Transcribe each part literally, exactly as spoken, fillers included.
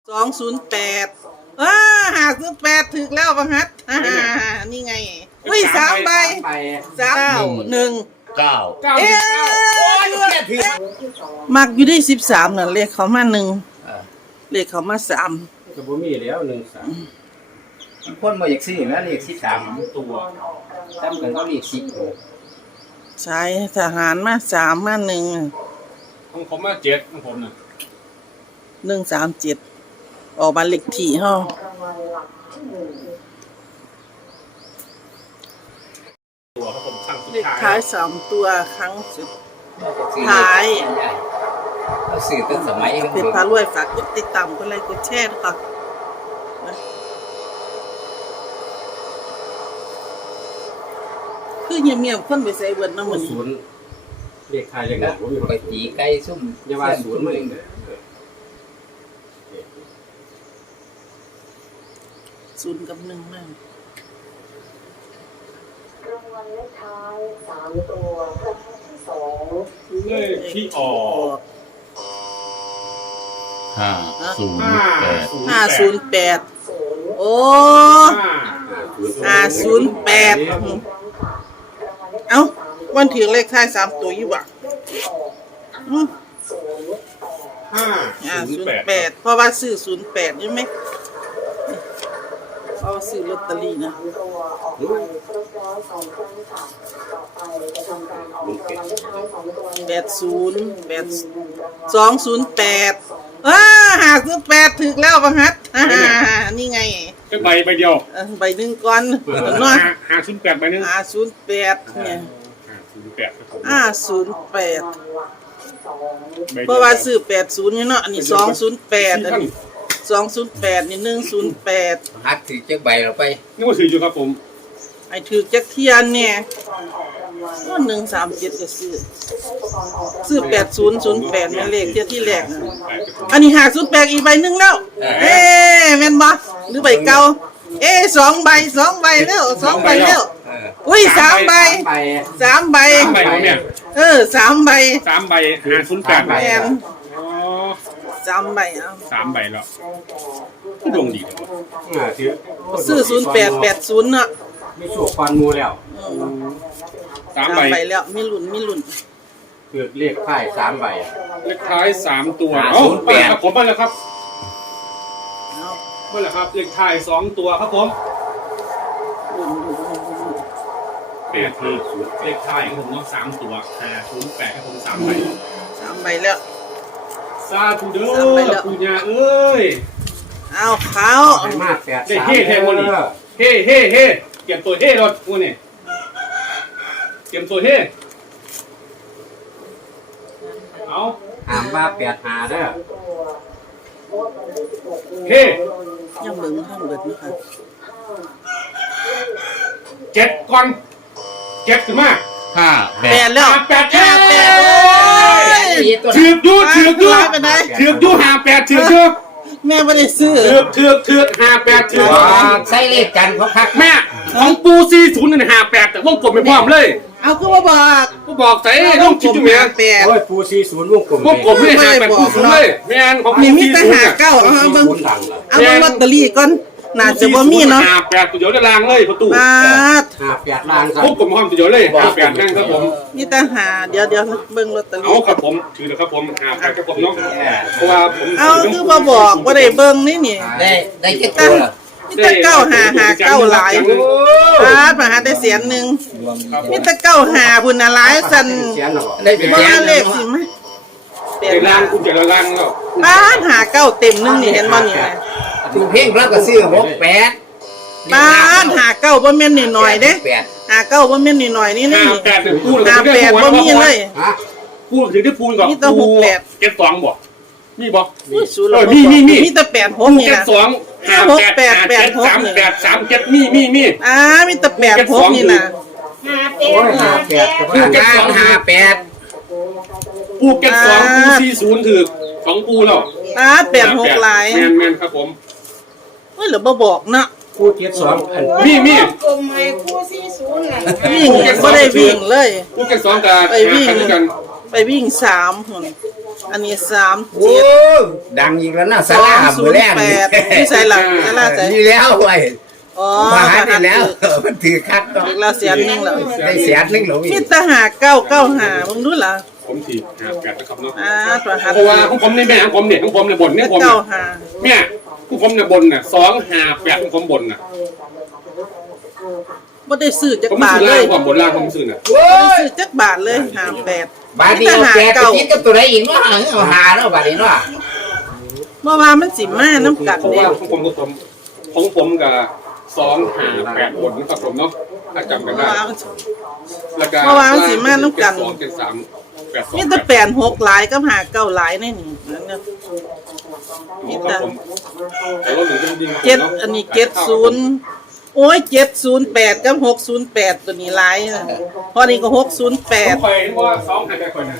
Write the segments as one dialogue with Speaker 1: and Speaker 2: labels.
Speaker 1: สองศูนย์แปดอ้าหาศูนย์แปดถึกแล้วบังฮัดอ่านี่ไงอุ้ยสามใบสามเก้าหนึ่ง
Speaker 2: เก้า
Speaker 1: เอ๊ะมักอยู่ได้สิบสามน่ะเลขเขามาหนึ่งเลขเขามาสาม
Speaker 3: ก็บ่มีแล้วหนึ่งสาม
Speaker 4: คนบ่อยากซื้อแล้วเลขสิบสาม
Speaker 3: ตัว
Speaker 4: ซ้ำกันก็เลขสิบ
Speaker 1: ใช้ทหารมาสามมาหนึ่ง
Speaker 3: ของผมมาเจ็ดของผมน่ะ
Speaker 1: หนึ่งสามเจ็ดออกมาเลขที่ห้อง
Speaker 3: ตัวครับผมตั้งสุด
Speaker 1: เลข
Speaker 3: ท้าย
Speaker 1: ท้ายสามตัวครั้งสุดท้าย
Speaker 4: เราซื้อตั้งสมัย
Speaker 1: เป็นพระรวยฝากกดติดตามกดไลค์กดแชร์ค่ะคือเงียบๆคนไปใส่เบิดน้ำมัน
Speaker 3: ศูนย์เลขไทยเลขห
Speaker 4: แล้
Speaker 3: นึ่
Speaker 4: ว
Speaker 3: งผมมี
Speaker 4: ไปตีไก่ซุ่ม
Speaker 3: อย่าว่าศูนย์มาเองเลย
Speaker 1: ศูนย์กับหนึ่งมาก
Speaker 5: รางวัลเลขท้ายสามตัวครั้งที่สอง
Speaker 3: เลขที่ออก
Speaker 2: ห้าศูนย์
Speaker 3: ห้า
Speaker 2: แปด
Speaker 1: ห้าศูนย์แปด
Speaker 5: ศูนย์
Speaker 1: โอ้
Speaker 3: ห้า
Speaker 1: ห้าศูนย์แปด
Speaker 5: ครั้งค่ะรางวัลเลข
Speaker 1: เอ้า
Speaker 5: ท้ายสามตัว
Speaker 1: วันถือเลขท้ายสามตัวยี่หวะ
Speaker 5: เลขที่ออก
Speaker 1: อืม
Speaker 5: ศูนย์แปด
Speaker 3: ห้า
Speaker 1: อ่า
Speaker 3: ศู
Speaker 1: ศู
Speaker 3: น
Speaker 1: น
Speaker 3: ย์
Speaker 1: ย์
Speaker 3: แป
Speaker 1: แป
Speaker 3: ด
Speaker 1: ดเพราะว่าซื้อศูนย์แปดใช่ไหมเพราะว่าซื้อลอตเตอรี่นะ
Speaker 5: สามตัวออกไปครบร้อยสองครั้งค่ะต่อไปจะทำการออกรางวัลเลขท้ายสองตัว
Speaker 1: แปดศูนย์แปดสองศูนย์แปดอ้าหาศูนย์แปดถึกแล้วบังฮัดอ่านี่ไง
Speaker 3: ก็ใบใบเดียว
Speaker 1: เออใบหนึ่งก่อน
Speaker 3: ห้า
Speaker 1: เนาะ
Speaker 3: ห้าศูนย์แปดใบหนึง
Speaker 1: ห้าศูนย์แปดเนี่ย
Speaker 3: ห้าศูนย์แปดครับผม
Speaker 1: ห้าศูนย์แปด
Speaker 5: รางวัลที่สอง
Speaker 3: ใบดีย
Speaker 1: เพราะว่าซื้อแปดศูนย์อยู่เนาะอันนี้สองศูนย์แปดอันนี้สองศูนย์แปดนี่หนึ่งศูนย์แปด
Speaker 4: หักถือจักใบเราไป
Speaker 3: นี่ว่าถืออยู่ครับผม
Speaker 1: ไอ้ถือจักเทียนเนี่ย
Speaker 5: ก่อนออกรางวัล
Speaker 1: ก็หนึ่งสามเจ็ดก็ซื้อ
Speaker 5: ใช้อุปกรณ์ออกรางวัล
Speaker 1: ซื้อแปดศูนย์ศูนย์แปดเป็นเลขเที่ยที่แรกน่ะ
Speaker 3: แปดครับผม
Speaker 1: อันนี้หาศูนย์แปดอีกใบหนึ่งแล้ว เอ๊ะแม่นบ่หรือใบเก่าเอ๊ะสองใบสองใบแล้วสองใบแล้ว
Speaker 4: เออ
Speaker 1: อุ้ยสามใบ
Speaker 4: ใบ
Speaker 1: สามใบ
Speaker 3: สามใบครับเนี่ย
Speaker 1: เออสามใบ
Speaker 3: สามใบห้าศูนย์แปด
Speaker 4: สามใบ
Speaker 1: แม่น
Speaker 3: อ๋อ
Speaker 1: สามใบเอ่ะ
Speaker 3: สามใบแล้วก็ดวงดีจังวะ
Speaker 4: อ่าถือ
Speaker 1: ซื้อศูนย์แปดแปดศูนย์เนาะ
Speaker 4: มีโชคควันหมูแล้ว
Speaker 3: สาม
Speaker 1: สาม
Speaker 3: ใบ
Speaker 1: ใบแล้วมีลุ้นมีลุ้น
Speaker 4: คือเลขท้ายสามใบ
Speaker 3: เลขท้ายสามตัว
Speaker 4: ห้า
Speaker 3: เอ้า
Speaker 4: ศูนย์แปด
Speaker 3: ครับผมมาแล้วครับ
Speaker 1: เอา
Speaker 3: มาแล้วครับเลขท้ายสองตัวครับผม
Speaker 1: ลุ้นลุ้นลุ้นลุ้น
Speaker 3: แปดห้าศูนย์เลขท้ายของผมเนาะสามตัวห้าศูนย์แปดครับผมสามใบ
Speaker 1: สามใบแล้ว
Speaker 3: ซาทูเด้
Speaker 1: สามใบ
Speaker 3: อ
Speaker 1: แล้ว
Speaker 3: ปูญาเอ้ย
Speaker 1: เอาเขา
Speaker 4: ให้มาแปด
Speaker 3: ได้
Speaker 4: สาม
Speaker 3: เฮ่แทนวันนี้เฮ่เฮ่เฮ่เตรียมตัวเฮ่รถวันนี้เตรียมตัวเฮ่เอา
Speaker 4: ห้ามว่าแปดหาเด้อ
Speaker 3: เฮ่
Speaker 1: ยังเบิ่งข้างเบิดนะคะ
Speaker 3: เจ็ดก่อนเจ็ดขึ้นมา
Speaker 2: ห้าแป
Speaker 1: แป
Speaker 2: ด
Speaker 1: ดแล้ว
Speaker 3: ห้าแปด
Speaker 1: ห้าแปดโอ้ย
Speaker 3: ถือกยูถือกยู
Speaker 1: ร้ายไปไหน
Speaker 3: ถือกยูห้าแปดถือกยู
Speaker 1: แม่ไม่ได้ซื้อ
Speaker 3: ถือกถือกถือกห้าแปดถือก
Speaker 4: ว้าใส่เลขกันเขาคัก
Speaker 3: แม่ของปูซีศูนย์หนึ่งห้าแปดแต่วงกลมไม่พร้อมเลย
Speaker 1: เอาคือว่าบอก
Speaker 3: กูบอกใส่ลงคิดอยู่แม่
Speaker 1: แปด
Speaker 4: โอ้ยปูซีศูนย์วงกลม
Speaker 3: วงกลมไม่ห้าแปดปูศูนย์เลยแม่นของปู
Speaker 1: นี่มี
Speaker 3: ซี
Speaker 1: แต่
Speaker 3: ศูน
Speaker 1: หา
Speaker 3: ย์
Speaker 1: เก้าเอามาเบิ่ง
Speaker 4: ศูนย์ดังเหรอ
Speaker 1: เอาเบิ่งลอตเตอรี่ก่อนน่าจะบ่มีเนาะ
Speaker 3: ห้าแปดตัวเดียวจะลางเลยประตู
Speaker 1: บาท
Speaker 4: ห้าแปดล้านครับ
Speaker 3: พวกผมพร้อมตัวเดียวเลยห้าแปดนั่นครับผม
Speaker 1: มีแต่หาเดี๋ยวเดี๋ยวเบิ่งลอตเตอ
Speaker 3: เอา
Speaker 1: รี่
Speaker 3: ครับผมถือแล้วครับผมห้าแปดครับผมเนาะเพราะว่าผม
Speaker 1: เอาคือบ่บอกบ่ได้เบิ่งนี่นี่
Speaker 4: ได้ได้เจ็ดตัวเหรอ
Speaker 1: มีแต่เก้าหาหาเก้าหลายบาทมาหาได้แสนหนึงมีแต่เก้าหาพุ่นน่ะหลายสั่น
Speaker 4: เสียนเหรอ
Speaker 1: ได้เป็นแสนเลขสิมั้ยแป
Speaker 3: เดี๋
Speaker 1: ด
Speaker 3: ยวลางคุณจะละลางแล้ว
Speaker 1: บาทหาเก้าเต็มหนึงนี่เห็นบ่นี่
Speaker 4: ถูกเพ่งแล้วก็ซื้อหกแปด
Speaker 1: บาทหาเก้าบ่แม่นน้อยๆเด้
Speaker 4: แปด
Speaker 1: หาเก้าบ่แม่นน้อยๆนี่นี่
Speaker 3: ห้าแปดเนี่ยพูด
Speaker 1: หาแปดบ่มีเลย
Speaker 4: ฮะ
Speaker 3: พูดถึงที่พูดก่อน
Speaker 1: มีแต่หกแปด
Speaker 3: เจ็ดสองบอกมีบอก
Speaker 1: อุ้ยศูนย์
Speaker 3: เอ
Speaker 1: แล้ว
Speaker 3: อมีมีมี
Speaker 1: มีแต่แปดห
Speaker 3: พู
Speaker 1: ก
Speaker 3: ด
Speaker 1: นี่
Speaker 3: เจ็ด
Speaker 1: นะ
Speaker 3: สองห้าแปดห้าเจ็ดสามแปดสามเจ็ดมีมีมี
Speaker 1: อ่ามีแต่แปดหกนี่นะ
Speaker 4: โอ้ยห้าแปดกับห้าห้าแปด
Speaker 3: ปูเจ็ดสองปูสี่ศูนย์ถือสองปูแล้ว
Speaker 1: อ่าแปดหกหลาย
Speaker 3: แมนแมนครับผม
Speaker 1: เฮ้ยหรือบ่บอกเนาะ
Speaker 4: คู่เจ็ดสองอัน
Speaker 3: มีมี
Speaker 6: กลมไอ้คู่สี่ศูนย์น่ะ
Speaker 1: วิ่งบ่ได้วิ่งเลย
Speaker 3: ปูเจ็ดสองกับ
Speaker 1: ไปวิ่ง
Speaker 3: คันด้วยกัน
Speaker 1: ไปวิ่งสามหุ่นอันนี้สาม
Speaker 4: โอ้
Speaker 1: เจ็ด
Speaker 4: ดังอีกแล้วนะ
Speaker 1: ส
Speaker 4: สา
Speaker 1: อง
Speaker 4: รา
Speaker 1: ศู
Speaker 4: มื
Speaker 1: น
Speaker 4: อแร
Speaker 1: ย์
Speaker 4: ก
Speaker 1: แปดที่ใส่หลังสาราใส่
Speaker 4: นี่แล้วไว้
Speaker 1: อ๋อ
Speaker 4: มาหาได้แล้วเออมันถือคักต้อง
Speaker 1: อีกแล้วเสียนหนึงแล้ว
Speaker 4: ได้แสนหนึงเหรอ
Speaker 1: มี
Speaker 4: พี่
Speaker 1: แตหาเก้าเก้าหามึงดูล่ะ
Speaker 3: ผมสี่ห้าแปดนะครับเนาะ
Speaker 1: อ่าประหัต
Speaker 3: เพราะว่าของผมในแม่ของผมเนี่ยของผมเนี่ยบนเนี่ยผม
Speaker 1: เก้าหา
Speaker 3: เนี่ยของผมเนี่ยบนน่ะสองห้าแปดของผมบนน่ะ
Speaker 1: บ่ได้ซื้อจัก
Speaker 3: ผม
Speaker 1: บาท
Speaker 3: ซื้อ
Speaker 1: เล
Speaker 3: ล่าย งผมบนล่างผมซื้อน่ะ
Speaker 4: โอ้
Speaker 1: บ่ได้
Speaker 4: ย
Speaker 1: ซื้อจักบาทเลยหาแปด
Speaker 4: บาดนี้เอาแปดไปคิดกับตัวไหนอีกเนาะเอาหาเนาะบาดนี้เนาะ
Speaker 1: เมื่อวานมันสิมาน้ำกัด
Speaker 3: เพราะ
Speaker 1: เด้
Speaker 3: ว่าของผมของผมของผมกับสองห้าแปดบนนะครับผมเนาะถ้าจำกัน
Speaker 1: เมื่
Speaker 3: ได้
Speaker 1: อวาน
Speaker 3: แล้วก็
Speaker 1: เมื่อวานสีมาน้ำกัน
Speaker 3: สองเจ็ดสามแปดสอง
Speaker 1: มีแต่แปดหกหลายกับหาเก้าหลายในนี่นั่นเนี่ยมีแต่
Speaker 3: แต่ว่าหนึ่งจริงๆ
Speaker 1: เจ็ดอันนี้เจ็ดศูนย์โอ้ยเจ็ดศูนย์แปดกับหกศูนย์แปดตัวนี้หลายนะพอนี้ก็หกศูนย์แป
Speaker 3: ผ
Speaker 1: ด
Speaker 3: มคอยว่าสองห้าแปดคนน่ะ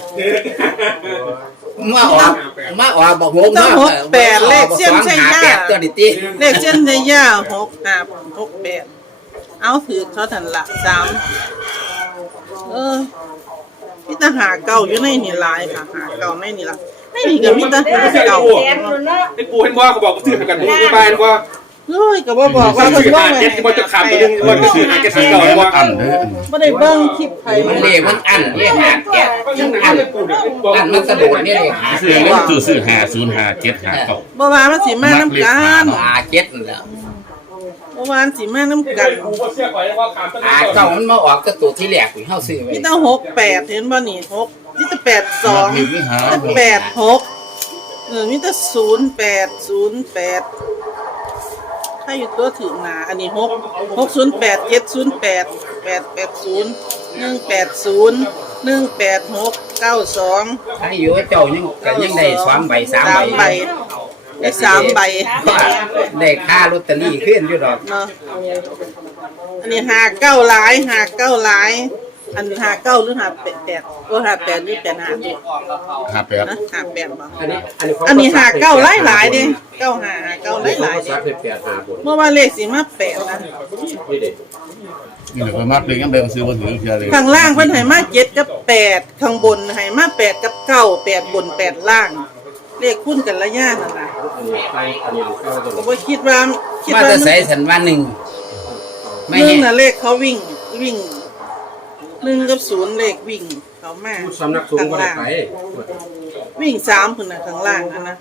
Speaker 4: มาออกมาออกบอกงง
Speaker 1: ต้อง
Speaker 4: เนาะ
Speaker 1: หกแปดเลขเส้นใช่ย่า
Speaker 4: แปดตัวนี้ติ
Speaker 1: เลขเส้นใช่ย่าหกห้าหกแปดเอาถือเขาทันละสามเออมีแต่หาเก่าอยู่ในนี่หลายค่ะหาเก่าในนี่ละไม่มีก็มีแต่หาเก่า
Speaker 6: แสนเลยเนาะ
Speaker 3: ไอ้ปูเห็นว่าเขาบอกซื้อกันผมไม่ไปเห็นว่า
Speaker 1: เฮ้ยก็บ่บอกว่า
Speaker 3: ว่า
Speaker 1: เพิ่น
Speaker 3: ซื้อ
Speaker 1: บ่
Speaker 3: หา
Speaker 1: ไว้
Speaker 3: เจ็ดที่มันจะขาดตัวนึงว่าซื้อหาเจ็ดสิบเก้าเลยว่า
Speaker 2: อันเด้อ
Speaker 1: บ่ได้เบิ่งคลิปไผ
Speaker 4: มันเลมันอันเนี่ยหาแปด
Speaker 3: ก็ยังหาเลยปูเนี่ยบอก
Speaker 4: อันมันกระโดดเนี่ยเลยหา
Speaker 2: ซื้อเล่นซื้อซื้อห้าศูนย์ห้าเจ็ดห้าเก้า
Speaker 1: บ่ว่ามันสิมานํกัน
Speaker 4: หาเจ็ดนั่นแหละ
Speaker 1: บ่ว่ามันสิมานํกัน
Speaker 3: ปูก็เชื่อไว้ว่าขาดตัว
Speaker 4: หาเก้ามันมาออกก็ตัวที่แรกที่เฮาซื้อไว้
Speaker 1: มีแต่หกแปดเห็นบ่นี่หกมีแต่แปดสอง
Speaker 2: มีวิหาร
Speaker 1: มีแต่แปดหกเออมีแต่ศูนย์แปดศูนย์แปดถ้าอยู่ตัวถึงหนาอันนี้หกหกศูนย์แปดเจ็ดศูนย์แปดแปดแปดศูนย์หนึ่งแปดศูนย์หนึ่งแปดหกเก้าสอง
Speaker 4: ถ้าอยู่เจ้ายังก็ยังได้สองใบสามใบ
Speaker 1: ได้สามใบ
Speaker 4: ได้ค่าลอตเตอรี่ขึ้นอยู่ดอก
Speaker 1: เนาะอันนี้หาเก้าหลายหาเก้าหลายอันหาเก้าหรือหาแปดแปดก็หาแปดหรือแปดหาตัว
Speaker 2: ห้าแปด
Speaker 1: นะหาแปดบ่
Speaker 4: อันนี้
Speaker 1: อันนี้หาเก้าหลายหลายดิเก้าหาหาเก้าหลายหลายดิ
Speaker 4: ซับเป็นแปดหาบน
Speaker 1: เมื่อวานเลขสีมาแปดนะ
Speaker 4: นี่เด็
Speaker 2: นี่เดี๋ยวมาเป็นยังเดิมซื้อมาถือเพียเลย
Speaker 1: ข้างล่างเพิ่นให้มาเจ็ดกับแปดข้างบนให้มาแปดกับเก้าแปดบนแปดล่าง เลขคุ้นกันละย่านั่นน่ะ
Speaker 4: อันนี้ไปอันนี้เข้าตัว
Speaker 1: ก็บ่คิดว่าคิด
Speaker 4: มา
Speaker 1: ว่า
Speaker 4: จะ
Speaker 1: มัน
Speaker 4: ใส่สันวันหนึ่งไม่
Speaker 1: หนึ่
Speaker 4: เห็
Speaker 1: ง
Speaker 4: น
Speaker 1: น่ะเลขเขาวิ่งวิ่งหนึ่งกับศูนย์เลขวิ่งเขามา
Speaker 4: สำนักสูง
Speaker 1: ข้าง
Speaker 4: ก็ได้
Speaker 1: ล่าง
Speaker 4: ไป
Speaker 1: วิ่งสามพุ่นน่ะข้างล่างอันนะ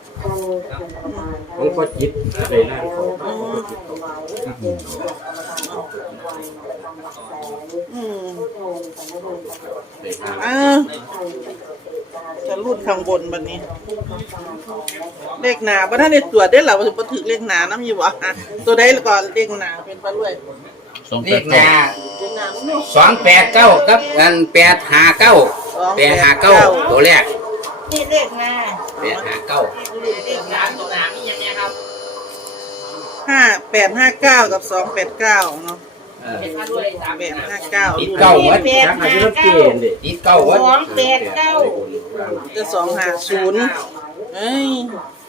Speaker 4: ผมก็จิตอะไรนั่นเขา
Speaker 1: อืมอืม
Speaker 4: ได้ห้า
Speaker 1: อ่าจะรูดข้างบนบัดนี้ เลขหนาบ่ทันได้ตรวจได้อล่ะว่าสิบ่ถึกเลขหนานํอยู่บ่ฮะตัวใดแล้วก็เลขหนาเป็นปลารวย
Speaker 2: สองแป
Speaker 4: เล
Speaker 2: ด
Speaker 4: ขห
Speaker 2: เก้า
Speaker 4: น้า
Speaker 1: เลขหนามันอยู่
Speaker 4: สองแปดเก้ากับอันแปดหาเก้าแปดหาเก้าตัวแรก
Speaker 6: นี่เลขมา
Speaker 4: แปดหาเก้า
Speaker 6: เลขมาตัวหนามียังไงครับ
Speaker 1: ห้าแปดห้าเก้ากับสองแปดเก้าเนาะ
Speaker 4: เออ
Speaker 1: แปดห้าเก้า
Speaker 4: อีกเก้าวัดอีกเก้าวัด
Speaker 6: สองแปดเก้า
Speaker 1: จะสองห้าศูนย์เอ้ย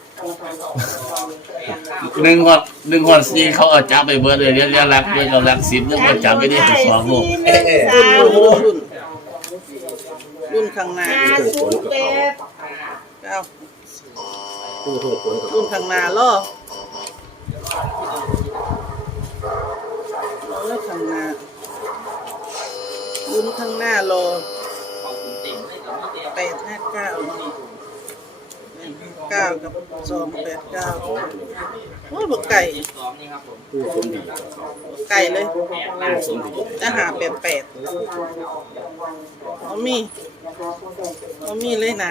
Speaker 2: หนึ่งหอดหนึ่งหอดสี่เขาเอาจับไปเบิร์ดเลยเรียกเรียกรักเรียกเรารักสิบเรื่องว่าจับไปได้ถึงสองลูก
Speaker 6: หนึ่งสา
Speaker 1: รุ่น
Speaker 6: ม
Speaker 1: รุ่นรุ่นรุ่นข้างหน้า
Speaker 6: ห้าศูนย์แปด
Speaker 1: เก้า
Speaker 4: ผู้ถูกผลกับ
Speaker 1: รุ่นข้างหน้าล่อรอข้างหน้ารุ่นข้างหน้ารอแปดห้าเก้านี่เก้ากับสองแปดเก้าโอ้ยบอกไก่
Speaker 4: ผู้สมดี
Speaker 1: ไก่เลย
Speaker 4: ผู้สมดี
Speaker 1: จะหาแปดแปดเอามีเอามีเลยนาน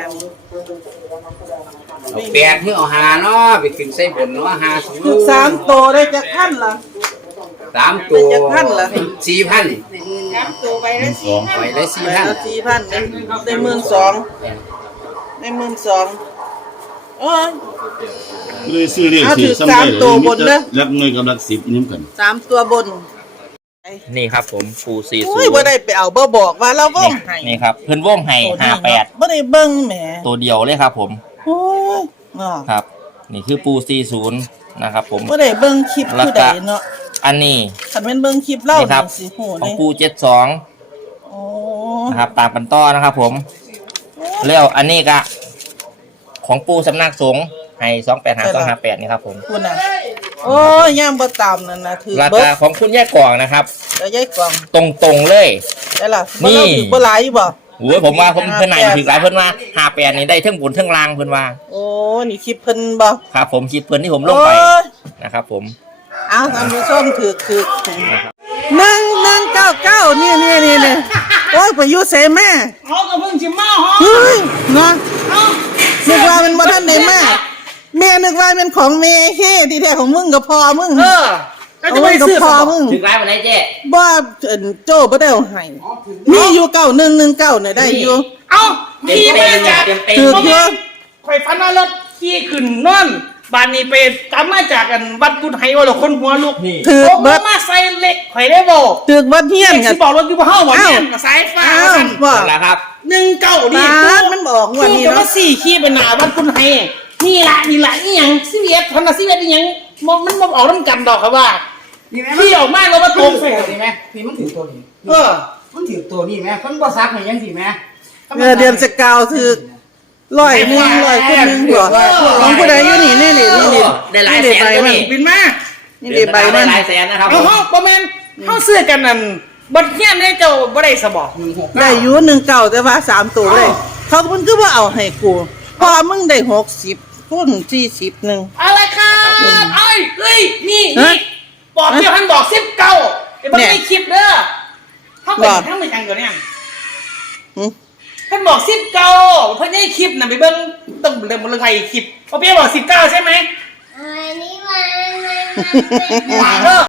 Speaker 4: แปดที่เอาหาเนาะไปขึ้นใส่บนเนาะหา
Speaker 1: ถูกสามโตได้จะขั้นละ
Speaker 4: สามตัว
Speaker 1: จะพันเหรอ
Speaker 4: สี่พัน
Speaker 6: สามตัวไปแล้วสี่
Speaker 4: ไป
Speaker 6: พัน
Speaker 4: ได้สี่
Speaker 1: ไป
Speaker 4: พัน
Speaker 1: ละสี่พันได้ได้หมื่นสองได้หมื่นสองเออ
Speaker 2: เลยซื้อเรียก
Speaker 1: เอา
Speaker 2: สี่
Speaker 1: ถือ
Speaker 2: ซ้ำ
Speaker 1: สาม
Speaker 2: ได้
Speaker 1: ตัวบนเด้อ
Speaker 2: รักหน่วยกับรักสิบนี่กัน
Speaker 1: สามตัวบน
Speaker 7: นี่ครับผมปูสี่ศู
Speaker 1: โอ้
Speaker 7: น
Speaker 1: ย
Speaker 7: ย์
Speaker 1: บ่ได้ไปเอาบ่บอกว่าเราบ่ให้
Speaker 7: นี่ครับเพิ่นว่องไห้ห้าแปด
Speaker 1: บ่ได้เบิ่งแหม
Speaker 7: ตัวเดียวเลยครับผม
Speaker 1: โอ้ยเนาะ
Speaker 7: ครับ นี่คือปูสี่ศูนย์นะครับผม
Speaker 1: บ่ได้เบิ่งคลิปผู้ใดเนาะ
Speaker 7: อันนี้
Speaker 1: คันแม่นเบิ่งคลิปเล่า
Speaker 7: นี่ครับ
Speaker 1: นี่สิฮู้
Speaker 7: ของ
Speaker 1: เลย
Speaker 7: ปูเจ็ดสอง
Speaker 1: โอ้
Speaker 7: นะครับตามกันต่อนะครับผมแล้วอันนี้ก็ของปูสำนักสงฆ์ให้สองแปดหาสองห้าแปดนี่ครับผม
Speaker 1: คุณน่ะโอ้ยย่างบ่ตามนั่นนะถือ
Speaker 7: รา
Speaker 1: เบิด
Speaker 7: คาของคุณแยกกล่องนะครับ
Speaker 1: แล้วยายกล่อง
Speaker 7: ตรงๆเลย
Speaker 1: ได้ล่ะ
Speaker 7: นี่
Speaker 1: บ่เราถือบ่หลายอยู่บ่
Speaker 7: โอ้ยผมว่าผมเพิ่นไหนถือหลายเพิ่นว่าห้าแปดนี่ได้เทั้งบนเทั้งล่างเพิ่นว่า
Speaker 1: โอ้นี่คลิปเพิ่นบ่
Speaker 7: ครับผมคิดเพิ่นที่ผมลงไป
Speaker 1: โอ้ย
Speaker 7: นะครับผม
Speaker 1: เอาท่านผู้ชมถือถือหนึ่งหนึ่งเก้าเก้านี่นี่นี่นี่โอ้ยไปอยู่เสแม่
Speaker 6: เขาก็เพิ่งจิมาฮะ
Speaker 1: เฮ้ยนะนึกว่ามันบ่ทันได้มาแม่นึกว่าเป็นของแม่เฮ้ที่แท้ของมึงกับพ่อมึง
Speaker 6: เออแล้วจะไปซื้อ
Speaker 1: กับพ่อมึง
Speaker 7: ถึงร้านวันไหนเจ๊
Speaker 1: บ่เอิ่นโจ้บ่ได้เอาให้มีอยู่เก้าหนึ่งหนึ่งเก้าเนี่ยได้อยู่
Speaker 6: เอ้าขี่มาจาก
Speaker 7: เต็มเต็ม
Speaker 1: ถือเยอะ
Speaker 6: ข่อยฟันว่ารถขี่ขึ้นนอนบ้านนี้ไปกลับมาจากกันวัดกุดไฮว่าเราคนหัวลูก
Speaker 1: ถือ
Speaker 6: ผม
Speaker 1: เบิด
Speaker 6: มาใส่เหล็กข่อยได้บอก
Speaker 1: ถือเบิดเฮียน
Speaker 6: เด็ก
Speaker 1: กัน
Speaker 6: ที่บอกรถอยู่บ่เฮาบ่เนี่ยกับสายฟ้า
Speaker 1: อ้าว
Speaker 6: สั่น
Speaker 1: บ่
Speaker 7: นั่นแหละครับ
Speaker 6: หนึ่งเก้าดิ
Speaker 1: ตาดมันบอกว่า
Speaker 6: คือ
Speaker 1: นี่
Speaker 6: จะมา
Speaker 1: เนาะ
Speaker 6: สี่ขี่ไปหนาวัดกุดไฮนี่ละนี่ละนี่หยังสิเวียดทันละสิเวียดนี่หยังมันมันบ่ออกน้ำกันดอกครับว่าที่ออกมาเรามาตรงใส่กัน
Speaker 8: นี่ไหมนี่มันถือตัวนี้
Speaker 6: เออ
Speaker 8: มันถือตัวนี้ไหมคนบ่ซักให้ยังสิไหม
Speaker 1: เออเดือนสกาวถือร้อยหนึ่งร้อยคนหนึ่งหัวของผู้ใดอยู่นี่นี่นี่นี่นี่
Speaker 7: ได้หลาย
Speaker 1: นี่
Speaker 7: แสน
Speaker 1: ใบ
Speaker 7: ก็
Speaker 1: มัน
Speaker 7: มี
Speaker 6: บินมา
Speaker 1: นี่เดี๋ยวใบมัน
Speaker 7: หลายแสนนะครับผ
Speaker 6: เอา
Speaker 7: ม
Speaker 6: เฮาประมาณเฮาซื้อกันนั่นบัดเฮียนให้เจ้าบ่ได้สบอ
Speaker 8: หนึ่งหก
Speaker 1: ได้อยู่หนึ่งเก้าแต่ว่าสามตัวเลย เขาก็มันคือว่าเอาให้กูพอมึงได้หกสิบพุ่นสี่สิบหนึ่ง
Speaker 6: อะไรครับเอ้ยเอ้ยนี่
Speaker 1: ฮะ
Speaker 6: นี่บอกเดียวท่านบอกสิบเก้าไอ้บัด
Speaker 1: เนี่ย
Speaker 6: ไม่คลิปเด้อถ้าเป็น
Speaker 1: บอก
Speaker 6: ทั้งไม่จังกันเนี่ย
Speaker 1: หืม
Speaker 6: ท่านบอกสิบเก้าเพิ่นให้คลิปน่ะไปเบิ่งต้องเรื่องบนเรื่องใครคลิปเพราะเปียบอกสิบเก้าใช่ไหม
Speaker 5: อันนี้มันมันมันเป็น
Speaker 6: เออ